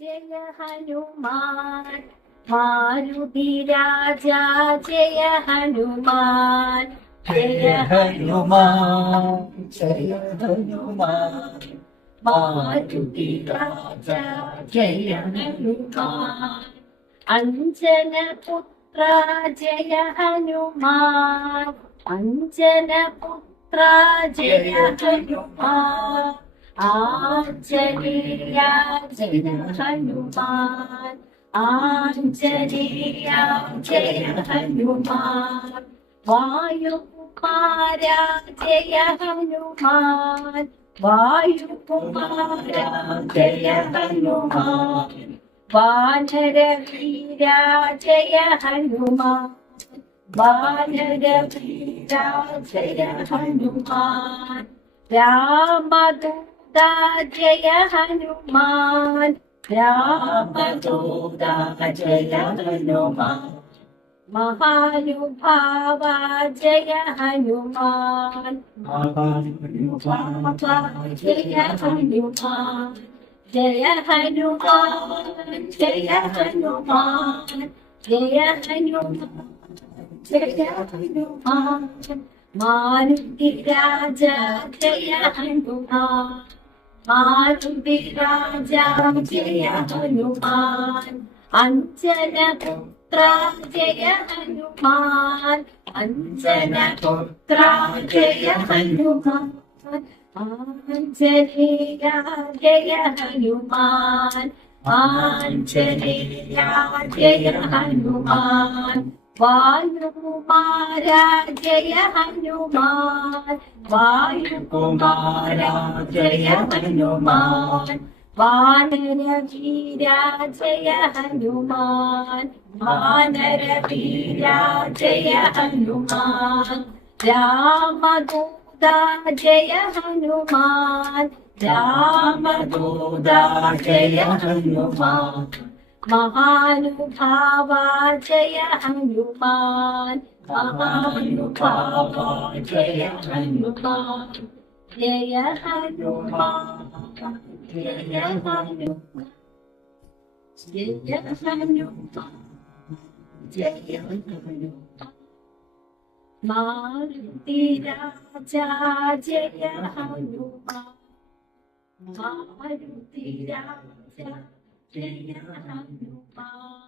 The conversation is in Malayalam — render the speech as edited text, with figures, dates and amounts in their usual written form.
ജയ ഹനുമാൻ മാരുതി രാജാ ജയ ഹനുമാൻ ജയ ഹനുമാൻ ജയ ഹനുമാൻ മാരുതി രാജാ ജയ ഹനുമാൻ അഞ്ജന പുത്ര ജയ ഹനുമാൻ അഞ്ജന പുത്ര ജയ ഹനുമാൻ ആഞ്ജനേയ ജയ ഹനുമാൻ ആഞ്ജനേയ ജയ ഹനുമാൻ വായുകുമാര ജയ ഹനുമാൻ വായുകുമാര ജയ ഹനുമാൻ വാനരവീര ജയ ഹനുമാൻ വാനരവീര ജയ ഹനുമാൻ രാമദൂത ജയ ഹനുമാൻ രാമദൂത ജയ ഹനുമാൻ മഹാനുഭാവ ജയ ഹനുമാൻ മഹാനുഭാവ ജയ ഹനുമാൻ ജയ ഹനുമാൻ ജയ ഹനുമാൻ ജയ ഹനുമാൻ ജയ ഹനുമാൻ മാരുതി രാജ ജയ ഹനുമാൻ മാരുതി രാജ ജയ ഹനുമാൻ അഞ്ജന പുത്ര ജയ ഹനുമാൻ അഞ്ജന പുത്ര ജയ ഹനുമാൻ ആഞ്ജനേയ ജയ ഹനുമാൻ ആഞ്ജനേയ ജയ ഹനുമാൻ വായുകുമാര ജയ ഹനുമാൻ വായുകുമാര ജയ ഹനുമാൻ വാനരവീര ജയ ഹനുമാൻ വാനരവീര ജയ ഹനുമാൻ രാമദൂത ജയ ഹനുമാൻ രാമദൂത ജയ ഹനുമാൻ മഹാനുഭാവ ജയ ഹനുമാൻ മഹാനുഭാവ ജയ ഹനുമാൻ ജയ ഹനുമാൻ ജയ ഹനുമാൻ ജയ ഹനുമാൻ ജയ ഹനുമാൻ മാരുതി രാജാ ജയ ഹനുമാൻ മാരുതി രാജാ ജയ ഹനുമാൻ